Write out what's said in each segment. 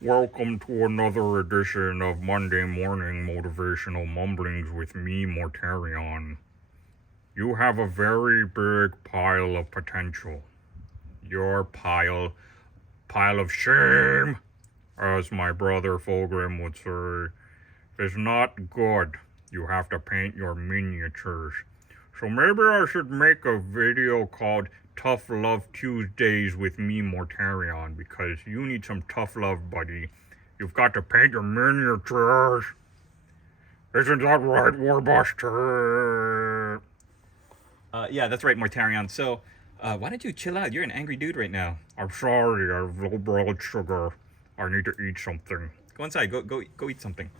Welcome to another edition of Monday Morning Motivational Mumblings with me, Mortarion. You have a very big pile of potential. Your pile of shame, as my brother Fulgrim would say, is not good. You have to paint your miniatures. So maybe I should make a video called Tough Love Tuesdays with me, Mortarion, because you need some tough love, buddy. You've got to paint your miniatures. Isn't that right, Warbuster? Yeah, that's right, Mortarion. So, why don't you chill out? You're an angry dude right now. I'm sorry, I have low blood sugar. I need to eat something. Go inside. Go eat something.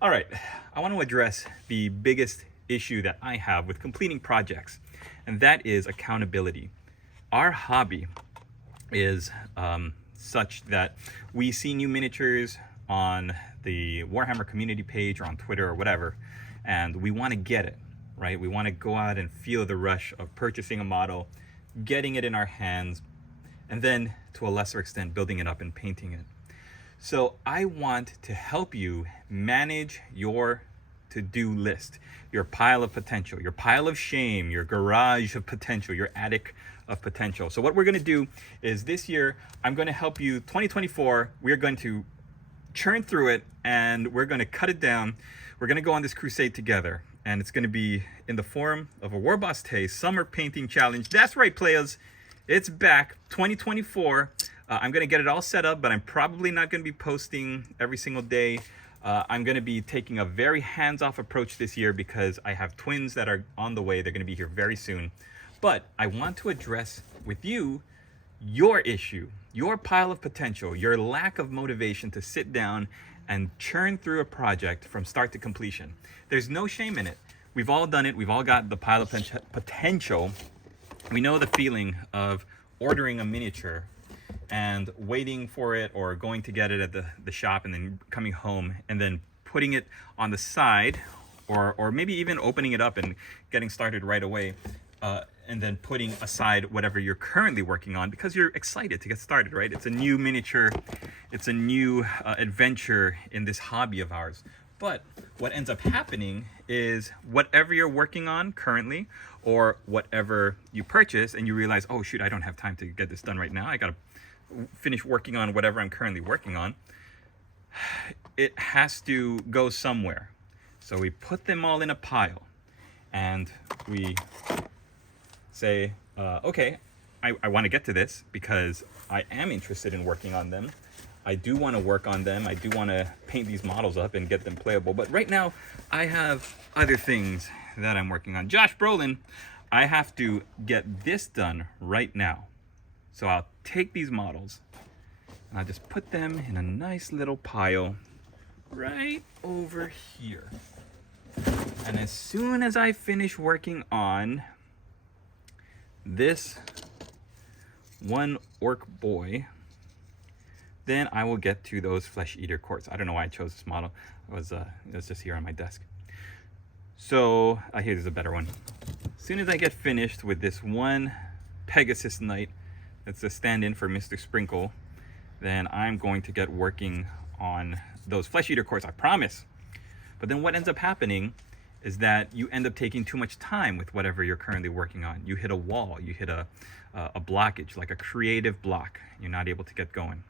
All right. I want to address the biggest issue that I have with completing projects, and that is accountability. Our hobby is such that we see new miniatures on the Warhammer community page or on Twitter or whatever, and we want to get it, right? We want to go out and feel the rush of purchasing a model, getting it in our hands, and then, to a lesser extent, building it up and painting it. So I want to help you manage your to-do list, your pile of potential, your pile of shame, your garage of potential, your attic of potential. So what we're going to do is this year, I'm going to help you, 2024, we're going to churn through it and we're going to cut it down. We're going to go on this crusade together, and it's going to be in the form of a Warboss Taste Summer Painting Challenge. That's right, players. It's back, 2024. I'm going to get it all set up, but I'm probably not going to be posting every single day. I'm going to be taking a very hands-off approach this year because I have twins that are on the way. They're going to be here very soon. But I want to address with you your issue, your pile of potential, your lack of motivation to sit down and churn through a project from start to completion. There's no shame in it. We've all done it. We've all got the pile of potential. We know the feeling of ordering a miniature and waiting for it, or going to get it at the shop and then coming home and then putting it on the side, or maybe even opening it up and getting started right away, and then putting aside whatever you're currently working on because you're excited to get started, right? It's a new miniature, it's a new adventure in this hobby of ours. But what ends up happening is whatever you're working on currently, or whatever you purchase and you realize, oh shoot, I don't have time to get this done right now, I gotta finish working on whatever I'm currently working on, it has to go somewhere. So we put them all in a pile and we say, okay, I want to get to this because I am interested in working on them. I do want to work on them. I do want to paint these models up and get them playable. But right now, I have other things that I'm working on. Josh Brolin, I have to get this done right now. So I'll take these models and I'll just put them in a nice little pile right over here. And as soon as I finish working on this one orc boy, then I will get to those flesh eater courts. I don't know why I chose this model. It was just here on my desk. So here's a better one. As soon as I get finished with this one Pegasus Knight, that's a stand-in for Mr. Sprinkle, then I'm going to get working on those flesh eater courts, I promise. But then what ends up happening is that you end up taking too much time with whatever you're currently working on. You hit a wall, you hit a blockage, like a creative block. You're not able to get going.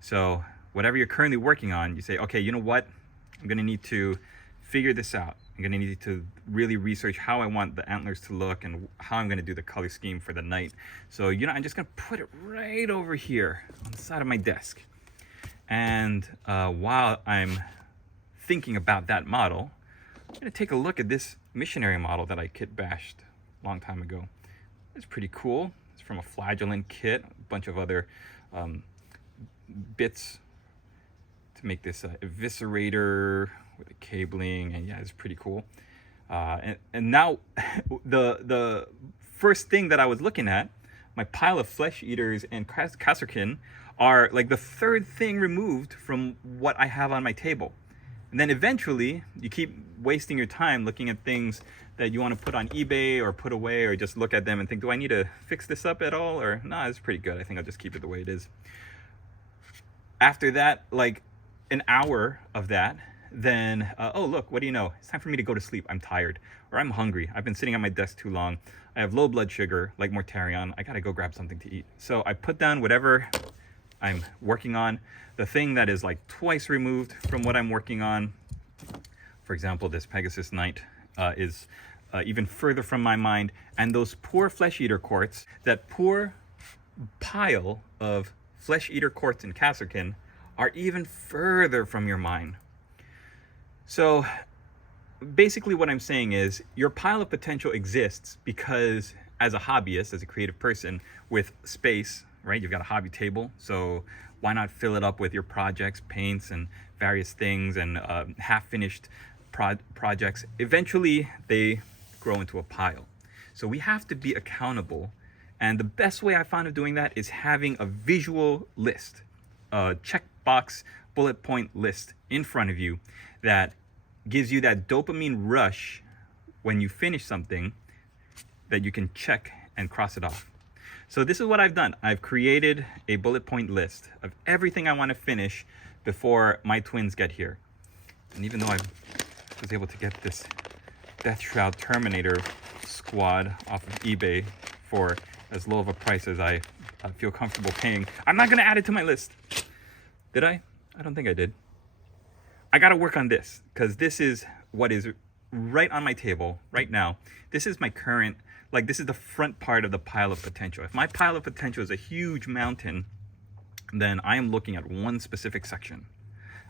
So whatever you're currently working on, you say, okay, you know what? I'm gonna need to figure this out. I'm gonna need to really research how I want the antlers to look and how I'm gonna do the color scheme for the knight. So, I'm just gonna put it right over here on the side of my desk. And while I'm thinking about that model, I'm gonna take a look at this missionary model that I kit bashed a long time ago. It's pretty cool. It's from a Flagellant kit, a bunch of other bits to make this eviscerator with a cabling, and yeah, it's pretty cool. And now the first thing that I was looking at, my pile of flesh eaters and Kasserkin are like the third thing removed from what I have on my table. And then eventually you keep wasting your time looking at things that you want to put on eBay or put away, or just look at them and think, do I need to fix this up at all? Or nah, it's pretty good. I think I'll just keep it the way it is. After that, like an hour of that, then, oh, look, what do you know? It's time for me to go to sleep. I'm tired, or I'm hungry. I've been sitting at my desk too long. I have low blood sugar, like Mortarion. I gotta go grab something to eat. So I put down whatever I'm working on, the thing that is like twice removed from what I'm working on. For example, this Pegasus Knight is even further from my mind. And those poor flesh eater quartz, that poor pile of flesh eater quartz in Kasserkin, are even further from your mind. So basically what I'm saying is your pile of potential exists because as a hobbyist, as a creative person with space, right? You've got a hobby table. So why not fill it up with your projects, paints, and various things, and half-finished projects? Eventually, they grow into a pile. So we have to be accountable. And the best way I found of doing that is having a visual list, a checkbox bullet point list in front of you that gives you that dopamine rush when you finish something that you can check and cross it off. So this is what I've done. I've created a bullet point list of everything I want to finish before my twins get here. And even though I was able to get this Death Shroud Terminator squad off of eBay for as low of a price as I feel comfortable paying, I'm not going to add it to my list. Did I? I don't think I did. I got to work on this because this is what is right on my table right now. This is my current, like this is the front part of the pile of potential. If my pile of potential is a huge mountain, then I am looking at one specific section.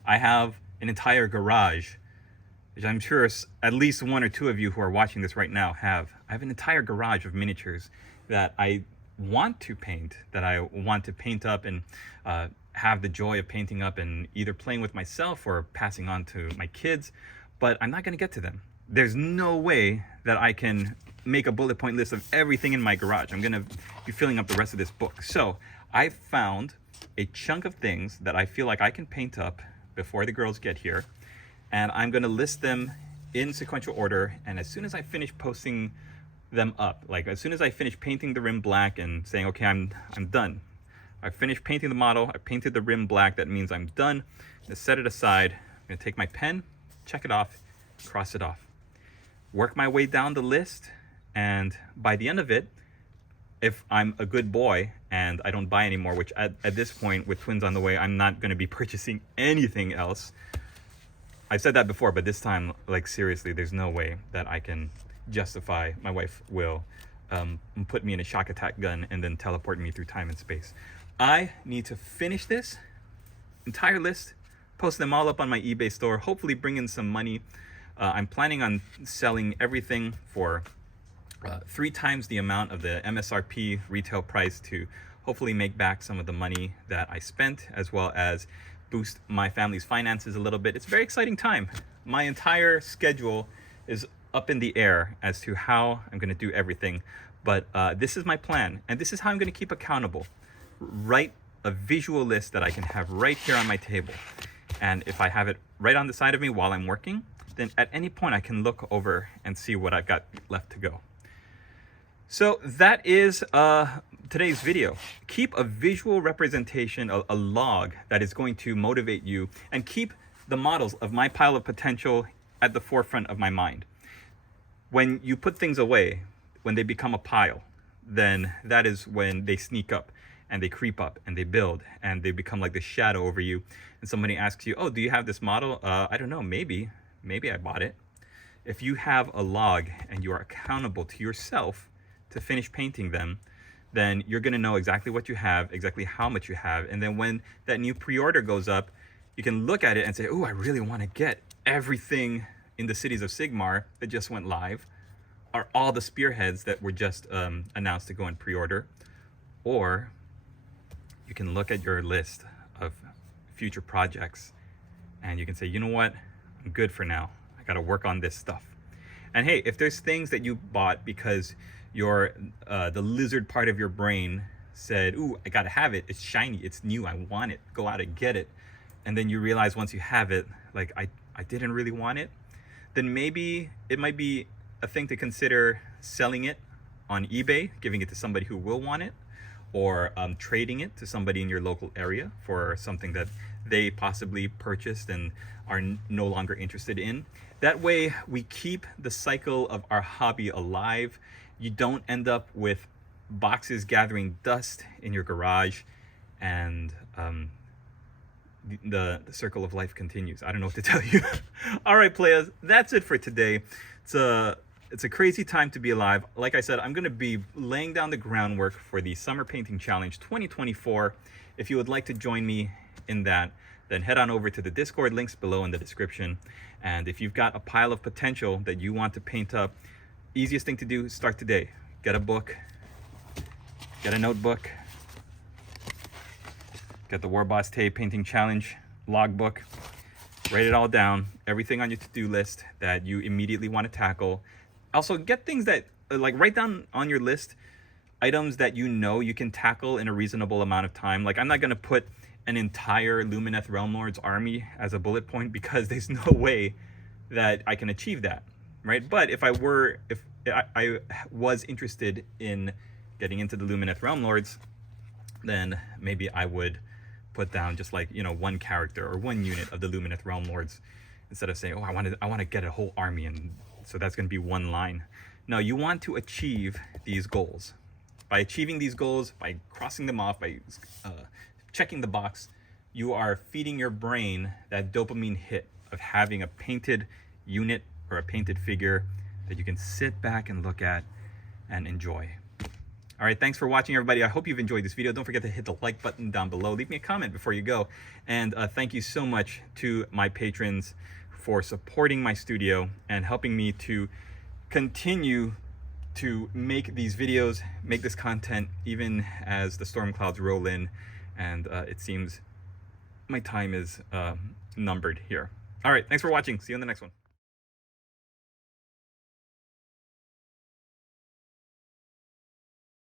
I have an entire garage, which I'm sure at least one or two of you who are watching this right now have. I have an entire garage of miniatures that I want to paint, that I want to paint up and have the joy of painting up and either playing with myself or passing on to my kids, but I'm not going to get to them. There's no way that I can make a bullet point list of everything in my garage. I'm going to be filling up the rest of this book. So I found a chunk of things that I feel like I can paint up before the girls get here, and I'm going to list them in sequential order. And as soon as I finish posting them up, like as soon as I finish painting the rim black and saying, okay, I'm done. I finished painting the model. I painted the rim black. That means I'm done. I'm going to set it aside. I'm going to take my pen, check it off, cross it off. Work my way down the list. And by the end of it, if I'm a good boy and I don't buy anymore, which at this point with twins on the way, I'm not going to be purchasing anything else. I've said that before, but this time, like seriously, there's no way that I can justify. My wife will put me in a shock attack gun and then teleport me through time and space. I need to finish this entire list, post them all up on my eBay store, hopefully bring in some money. I'm planning on selling everything for 3 times the amount of the MSRP retail price to hopefully make back some of the money that I spent, as well as boost my family's finances a little bit. It's a very exciting time. My entire schedule is up in the air as to how I'm going to do everything, but this is my plan, and this is how I'm going to keep accountable. Write a visual list that I can have right here on my table, and if I have it right on the side of me while I'm working, then at any point I can look over and see what I've got left to go. So that is today's video. Keep a visual representation, a log that is going to motivate you, and keep the models of my pile of potential at the forefront of my mind. When you put things away, when they become a pile, then that is when they sneak up and they creep up and they build and they become like the shadow over you. And somebody asks you, oh, do you have this model? I don't know, maybe I bought it. If you have a log and you are accountable to yourself to finish painting them, then you're gonna know exactly what you have, exactly how much you have. And then when that new pre-order goes up, you can look at it and say, oh, I really wanna get everything in the Cities of Sigmar that just went live, are all the spearheads that were just announced to go in pre-order. Or you can look at your list of future projects and you can say, you know what, I'm good for now. I gotta work on this stuff. And hey, if there's things that you bought because your the lizard part of your brain said, ooh, I gotta have it, it's shiny, it's new, I want it, go out and get it, and then you realize once you have it, like I didn't really want it, then maybe it might be a thing to consider selling it on eBay, giving it to somebody who will want it, or trading it to somebody in your local area for something that they possibly purchased and are no longer interested in. That way we keep the cycle of our hobby alive. You don't end up with boxes gathering dust in your garage, and the circle of life continues. I don't know what to tell you. All right, players, that's it for today. It's a crazy time to be alive. Like I said, I'm going to be laying down the groundwork for the Summer Painting Challenge 2024. If you would like to join me in that, then head on over to the Discord, links below in the description. And if you've got a pile of potential that you want to paint up, easiest thing to do is start today. Get a book, get a notebook, get the Warboss Tay Painting Challenge logbook, write it all down, everything on your to-do list that you immediately want to tackle. Also, get things that, like, write down on your list items that you know you can tackle in a reasonable amount of time. Like, I'm not going to put an entire Lumineth Realm Lords army as a bullet point because there's no way that I can achieve that, right? But if I was interested in getting into the Lumineth Realm Lords, then maybe I would put down just, like, you know, one character or one unit of the Lumineth Realm Lords instead of saying, oh, I want to get a whole army, and so that's going to be one line. No, you want to achieve these goals. By achieving these goals, by crossing them off, by checking the box, you are feeding your brain that dopamine hit of having a painted unit or a painted figure that you can sit back and look at and enjoy. All right, thanks for watching, everybody. I hope you've enjoyed this video. Don't forget to hit the like button down below. Leave me a comment before you go. And thank you so much to my patrons for supporting my studio and helping me to continue to make these videos, make this content, even as the storm clouds roll in and it seems my time is numbered here. All right, thanks for watching. See you in the next one.